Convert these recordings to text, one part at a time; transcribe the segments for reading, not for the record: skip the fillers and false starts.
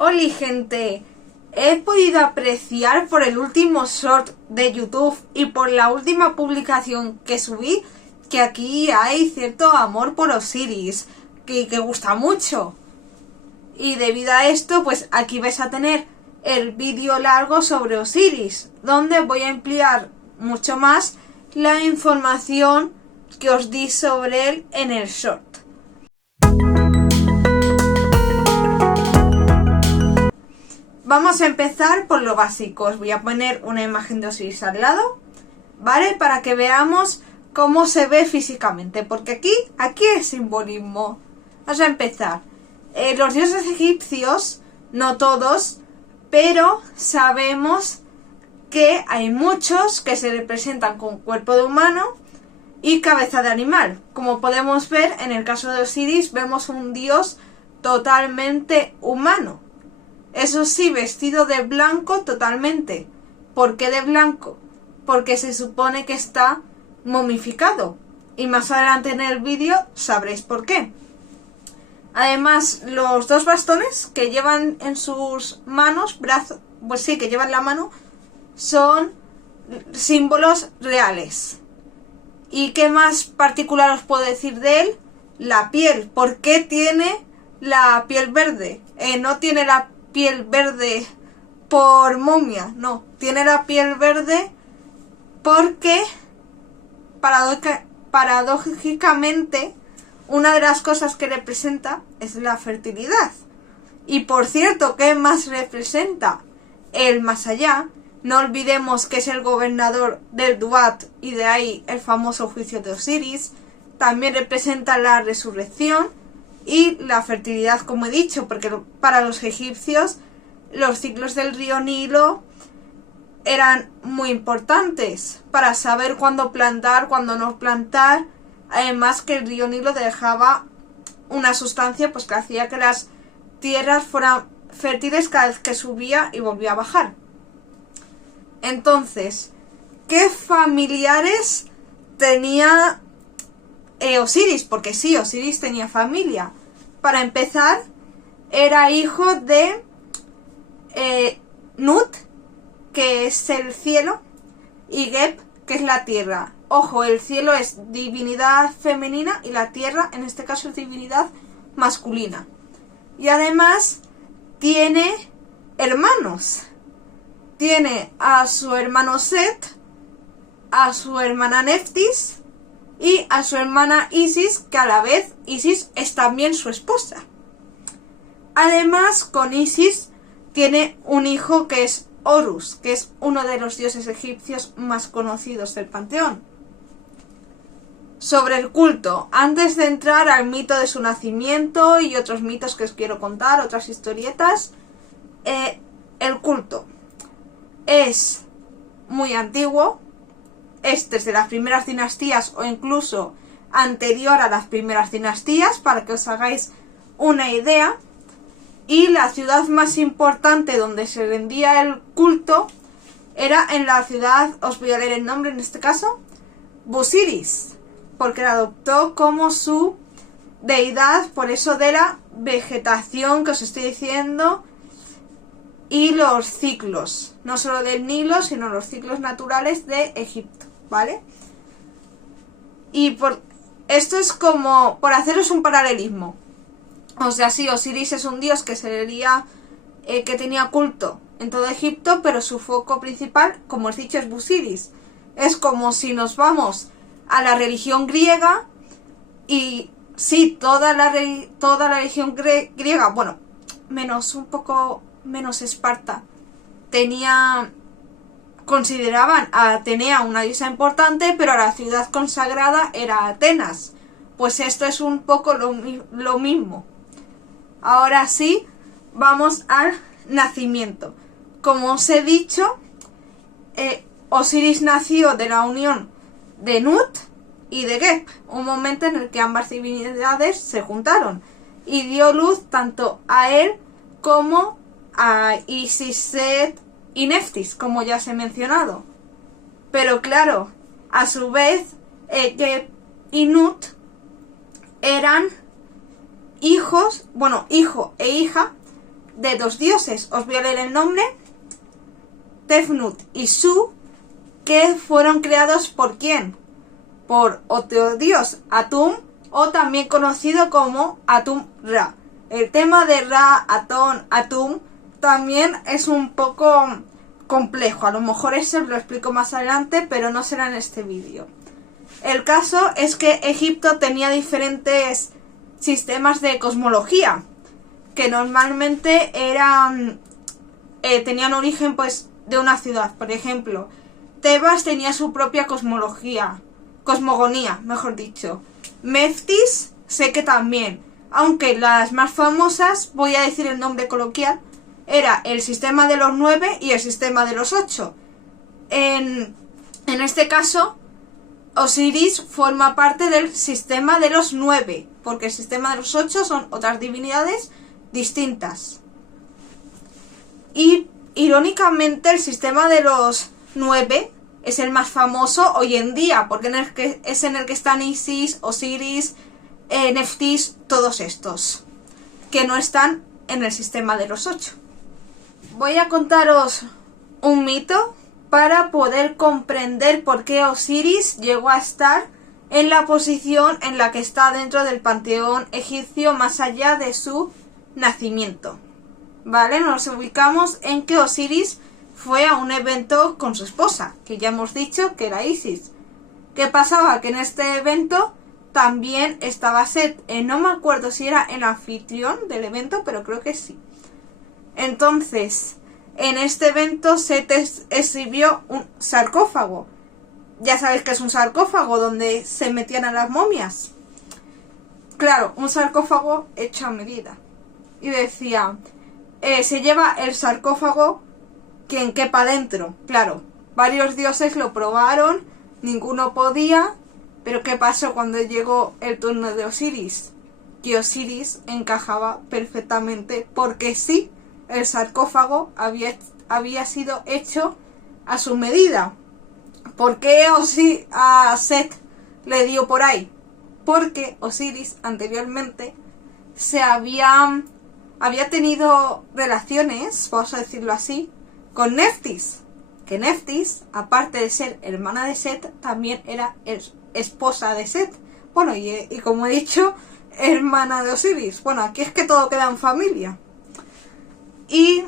Hola gente, he podido apreciar por el último short de YouTube y por la última publicación que subí que aquí hay cierto amor por Osiris, que gusta mucho. Y debido a esto, pues aquí vais a tener el vídeo largo sobre Osiris, donde voy a ampliar mucho más la información que os di sobre él en el short. Vamos a empezar por lo básico. Os voy a poner una imagen de Osiris al lado, ¿vale? Para que veamos cómo se ve físicamente, porque aquí es simbolismo. Vamos a empezar. Los dioses egipcios, no todos, pero sabemos que hay muchos que se representan con cuerpo de humano y cabeza de animal. Como podemos ver, en el caso de Osiris vemos un dios totalmente humano. Eso sí, vestido de blanco totalmente. ¿Por qué de blanco? Porque se supone que está momificado. Y más adelante en el vídeo sabréis por qué. Además, los dos bastones que llevan en sus manos, brazos, pues sí, que llevan la mano, son símbolos reales. ¿Y qué más particular os puedo decir de él? La piel. ¿Por qué tiene la piel verde? No tiene la piel verde por momia, no, tiene la piel verde porque paradójicamente una de las cosas que representa es la fertilidad. Y por cierto, ¿qué más representa? El más allá. No olvidemos que es el gobernador del Duat y de ahí el famoso juicio de Osiris. También representa la resurrección y la fertilidad, como he dicho, porque para los egipcios los ciclos del río Nilo eran muy importantes para saber cuándo plantar, cuándo no plantar. Además que el río Nilo dejaba una sustancia pues que hacía que las tierras fueran fértiles cada vez que subía y volvía a bajar. Entonces, ¿qué familiares tenía Osiris? Porque sí, Osiris tenía familia. Para empezar, era hijo de Nut, que es el cielo, y Geb, que es la tierra. Ojo, el cielo es divinidad femenina y la tierra, en este caso, es divinidad masculina. Y además tiene hermanos. Tiene a su hermano Set, a su hermana Neftis y a su hermana Isis, que a la vez Isis es también su esposa. Además, con Isis tiene un hijo que es Horus, que es uno de los dioses egipcios más conocidos del panteón. Sobre el culto, antes de entrar al mito de su nacimiento y otros mitos que os quiero contar, otras historietas, el culto es muy antiguo, es desde las primeras dinastías o incluso anterior a las primeras dinastías, para que os hagáis una idea. Y la ciudad más importante donde se rendía el culto era en la ciudad, os voy a leer el nombre en este caso, Busiris, porque la adoptó como su deidad, por eso de la vegetación que os estoy diciendo y los ciclos, no solo del Nilo, sino los ciclos naturales de Egipto, ¿vale? Y por esto es como por haceros un paralelismo. O sea, sí, Osiris es un dios que se diría que tenía culto en todo Egipto, pero su foco principal, como os he dicho, es Busiris. Es como si nos vamos a la religión griega y sí, toda la religión griega, bueno, un poco menos Esparta, consideraban a Atenea una diosa importante, pero la ciudad consagrada era Atenas. Pues esto es un poco lo mismo. Ahora sí, vamos al nacimiento. Como os he dicho, Osiris nació de la unión de Nut y de Geb, un momento en el que ambas divinidades se juntaron y dio luz tanto a él como a Isis, Set y Neftis, como ya os he mencionado. Pero claro, a su vez, Geb y Nut eran hijo e hija de dos dioses. Os voy a leer el nombre. Tefnut y Su, que fueron creados ¿por quién? Por otro dios, Atum, o también conocido como Atum-Ra. El tema de Ra, Atón, Atum también es un poco complejo. A lo mejor eso lo explico más adelante, pero no será en este vídeo. El caso es que Egipto tenía diferentes sistemas de cosmología, que normalmente eran tenían origen pues de una ciudad. Por ejemplo, Tebas tenía su propia cosmogonía, mejor dicho. Memphis sé que también, aunque las más famosas, voy a decir el nombre coloquial, era el sistema de los 9 y el sistema de los 8. En este caso, Osiris forma parte del sistema de los 9, porque el sistema de los 8 son otras divinidades distintas. Y irónicamente el sistema de los 9 es el más famoso hoy en día, porque es en el que están Isis, Osiris, Neftis, todos estos, que no están en el sistema de los 8. Voy a contaros un mito para poder comprender por qué Osiris llegó a estar en la posición en la que está dentro del panteón egipcio más allá de su nacimiento. ¿Vale? Nos ubicamos en que Osiris fue a un evento con su esposa, que ya hemos dicho que era Isis. ¿Qué pasaba? Que en este evento también estaba Set. No me acuerdo si era el anfitrión del evento, pero creo que sí. Entonces, en este evento Set exhibió un sarcófago. Ya sabéis que es un sarcófago donde se metían a las momias. Claro, un sarcófago hecho a medida. Y decía, se lleva el sarcófago quien quepa dentro. Claro, varios dioses lo probaron, ninguno podía, pero ¿qué pasó cuando llegó el turno de Osiris? Que Osiris encajaba perfectamente, porque sí, el sarcófago había sido hecho a su medida. ¿Por qué a Set le dio por ahí? Porque Osiris anteriormente había tenido relaciones, vamos a decirlo así, con Neftis. Que Neftis, aparte de ser hermana de Set, también era esposa de Set. Bueno, y como he dicho, hermana de Osiris. Bueno, aquí es que todo queda en familia. Y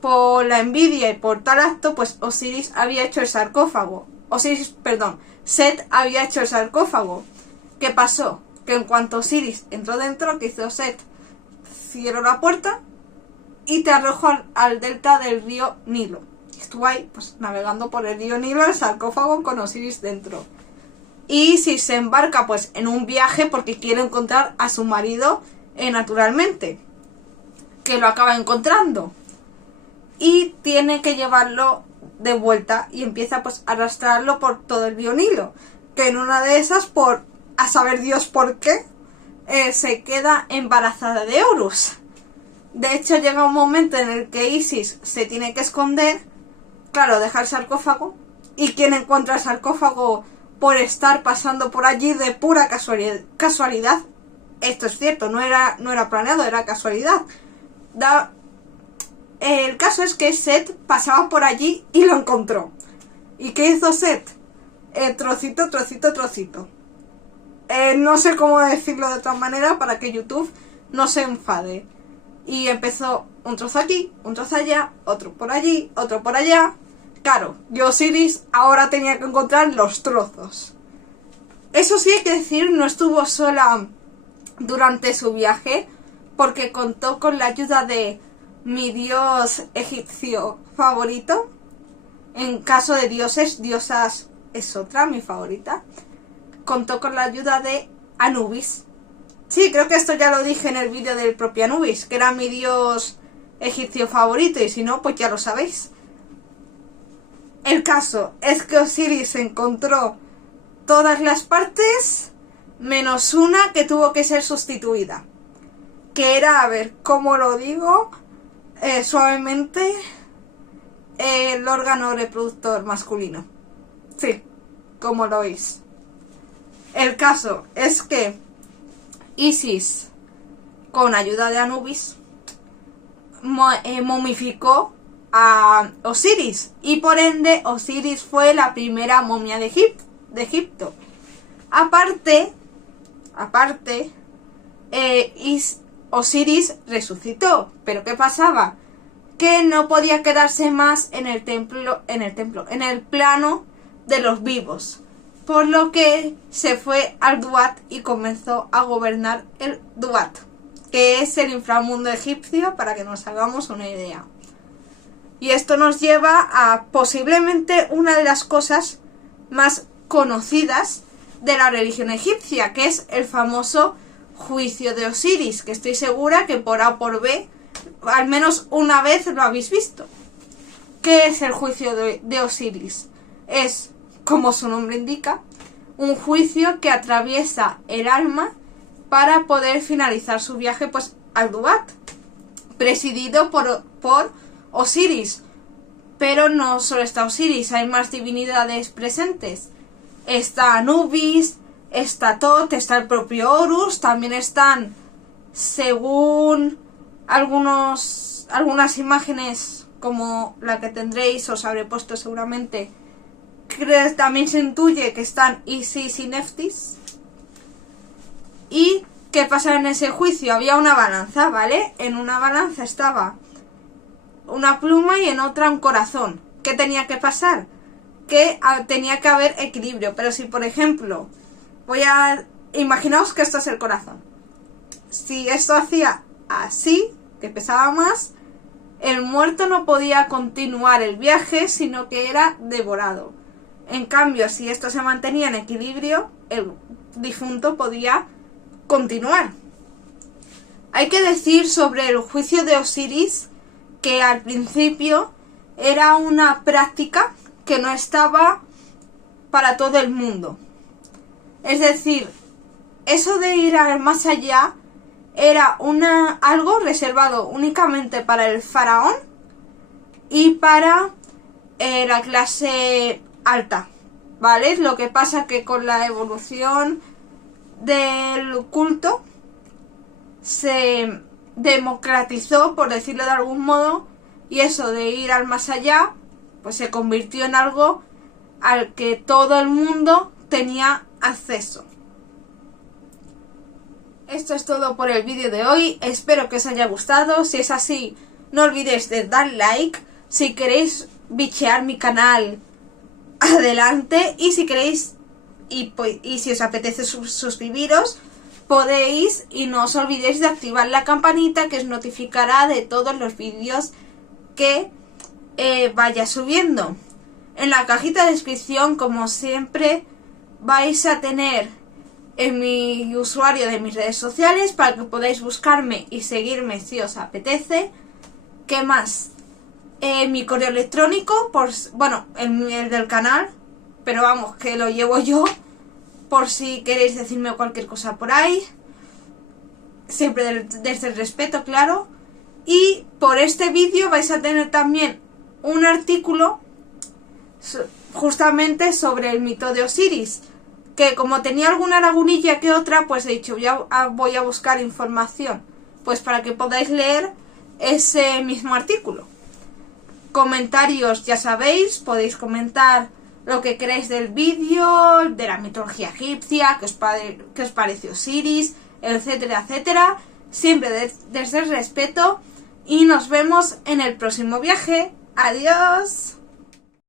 por la envidia y por tal acto, pues Osiris había hecho el sarcófago. Set había hecho el sarcófago. ¿Qué pasó? Que en cuanto Osiris entró dentro, que hizo Set, cerró la puerta y te arrojó al delta del río Nilo. Estuvo ahí, pues navegando por el río Nilo, el sarcófago con Osiris dentro. Y si se embarca pues en un viaje porque quiere encontrar a su marido, naturalmente, que lo acaba encontrando, y tiene que llevarlo de vuelta y empieza pues a arrastrarlo por todo el río Nilo, que en una de esas, por a saber Dios por qué, se queda embarazada de Horus. De hecho, llega un momento en el que Isis se tiene que esconder, claro, deja el sarcófago, y quien encuentra el sarcófago por estar pasando por allí de pura casualidad, esto es cierto, no era planeado, era casualidad. El caso es que Set pasaba por allí y lo encontró. ¿Y qué hizo Set? Trocito. No sé cómo decirlo de otra manera para que YouTube no se enfade. Y empezó un trozo aquí, un trozo allá, otro por allí, otro por allá. Claro, y Osiris ahora tenía que encontrar los trozos. Eso sí hay que decir, no estuvo sola durante su viaje, porque contó con la ayuda de mi dios egipcio favorito. En caso de dioses, diosas es otra, mi favorita. Contó con la ayuda de Anubis. Sí, creo que esto ya lo dije en el vídeo del propio Anubis, que era mi dios egipcio favorito, y si no, pues ya lo sabéis. El caso es que Osiris encontró todas las partes, menos una que tuvo que ser sustituida. Que era, a ver, ¿cómo lo digo? Suavemente, el órgano reproductor masculino. Sí, como lo oís. El caso es que Isis, con ayuda de Anubis, momificó a Osiris, y por ende Osiris fue la primera momia de Egipto. Aparte, Osiris resucitó, pero ¿qué pasaba? Que no podía quedarse más en el plano de los vivos, por lo que se fue al Duat y comenzó a gobernar el Duat, que es el inframundo egipcio, para que nos hagamos una idea. Y esto nos lleva a posiblemente una de las cosas más conocidas de la religión egipcia, que es el famoso juicio de Osiris, que estoy segura que por A o por B al menos una vez lo habéis visto. ¿Qué es el juicio de Osiris? Es, como su nombre indica, un juicio que atraviesa el alma para poder finalizar su viaje pues al Duat, presidido por Osiris. Pero no solo está Osiris, hay más divinidades presentes. Está Anubis, está Tot, está el propio Horus, también están, según algunas imágenes como la que tendréis, os habré puesto seguramente, que también se intuye que están Isis y Neftis. ¿Y qué pasa en ese juicio? Había una balanza, ¿vale? En una balanza estaba una pluma y en otra un corazón. ¿Qué tenía que pasar? Que tenía que haber equilibrio. Pero si, por ejemplo, imaginaos que esto es el corazón. Si esto hacía así, que pesaba más, el muerto no podía continuar el viaje, sino que era devorado. En cambio, si esto se mantenía en equilibrio, el difunto podía continuar. Hay que decir sobre el juicio de Osiris que al principio era una práctica que no estaba para todo el mundo. Es decir, eso de ir al más allá era algo reservado únicamente para el faraón y para la clase alta, ¿vale? Lo que pasa que con la evolución del culto se democratizó, por decirlo de algún modo, y eso de ir al más allá pues se convirtió en algo al que todo el mundo tenía acceso. Esto es todo por el vídeo de hoy, espero que os haya gustado. Si es así, no olvidéis de dar like. Si queréis bichear mi canal, adelante. Y si queréis y si os apetece suscribiros, podéis, y no os olvidéis de activar la campanita que os notificará de todos los vídeos que vaya subiendo. En la cajita de descripción, como siempre, vais a tener en mi usuario de mis redes sociales para que podáis buscarme y seguirme si os apetece. ¿Qué más? Mi correo electrónico, el del canal, pero vamos, que lo llevo yo, por si queréis decirme cualquier cosa por ahí, siempre desde el respeto, claro. Y por este vídeo vais a tener también un artículo justamente sobre el mito de Osiris, que como tenía alguna lagunilla que otra, pues he dicho, ya voy a buscar información, pues para que podáis leer ese mismo artículo. Comentarios, ya sabéis, podéis comentar lo que queréis del vídeo, de la mitología egipcia, qué os parece Osiris, etcétera, etcétera, siempre desde el respeto, y nos vemos en el próximo viaje. ¡Adiós!